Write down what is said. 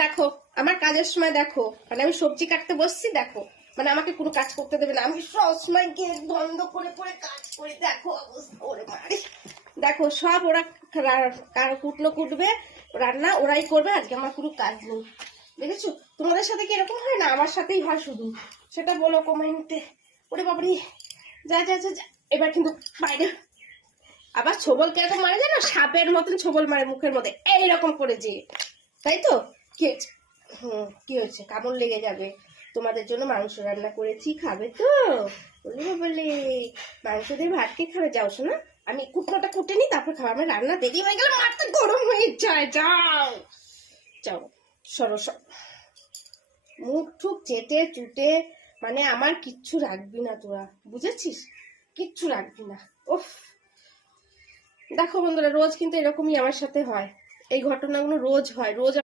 দেখো আমার কাজের সময় দেখো, মানে আমি সবজি কাটতে বসছি, দেখো মানে আমাকে কোনো কাজ করতে দেবে না, আমি সবসময় গেট বন্ধ করে করে কাজ করি। দেখো অবস্থা ওরে মারি, দেখো সব ওরা কুটলো কুটবে, রান্না ওরাই করবে, আজকে আমার কোনো কাজ নেই। দেখেছো তোমাদের সাথে কি এরকম হয় না? আমার সাথেই হয় শুধু, সেটা বলো কমেন্টে। ওরে বাবারি, যা যা যা যা, এবার কিন্তু বাইরে। আবার ছোবল কিরকম মারে জানো? সাপের মতন ছোবল মারে মুখের মধ্যে এইরকম করে, যে তাই তো। কি হয়েছে? কি হয়েছে? কামড় লেগে যাবে। তোমাদের জন্য মাংস রান্না করেছি, খাবে তো? বলে মাংস দিয়ে ভাত কে খাবে? যাও শোনা, আমি কুটনোটা কুটে নি, তারপর খাবো। আমার রান্না দেরি হয়ে গেলে মাথা গরম হয়ে যায়। যাও যাও, সরস মুখ ঠুক চেটে চুটে, মানে আমার কিচ্ছু রাখবি না তোরা, বুঝেছিস? কিচ্ছু রাখবি না। ওফ, দেখো বন্ধুরা, রোজ কিন্তু এরকমই আমার সাথে হয়, এই ঘটনাগুলো রোজ হয়, রোজ